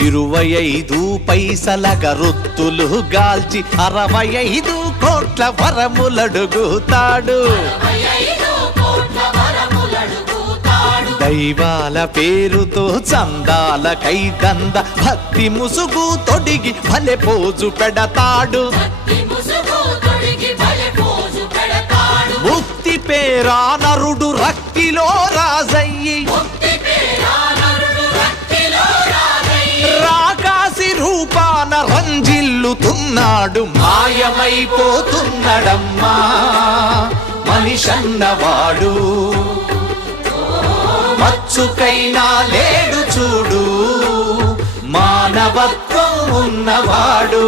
25 పైసల గరొత్తులు గాల్చి 65 కోట్ల వరములడుగుతాడు. దైవాల పేరుతో చందాల కైదంద భక్తి ముసుగు తొడిగి భలే పోజు పెడతాడు. ముక్తి పేరా నరుడు రక్తిలో రాజయ్యి రాకాసి రూపాన రంజిల్లుతున్నాడు. మాయమైపోతున్నాడమ్మా మనిషన్నవాడు, మచ్చుకైనా లేడు చూడు మానవత్వం ఉన్నవాడు.